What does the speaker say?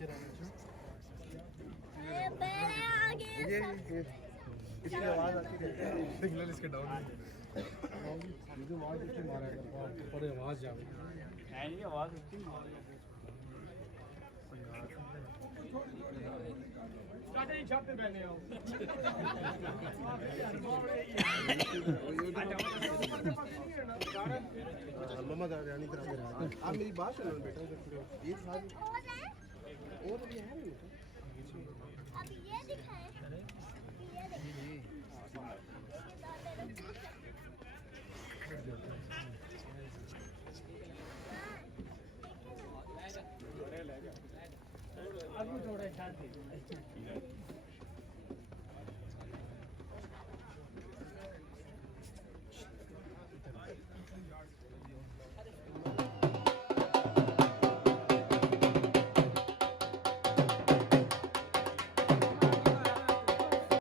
पीछे रहना चाहिए। ये इसकी आवाज आती रहती है। सिग्नल इसके डाउन है। ये जो आवाज इसकी मारा करता है पर आवाज जावे नहीं आवाज उसकी स्टार्टिंग शॉट पे बैठे हो मम्मा रानी तरह से रहा। आप मेरी बात सुनो बेटा, ये सारी और भी है नहीं। अब ये दिखाए, ये दिखाए। अब थोड़ा शांति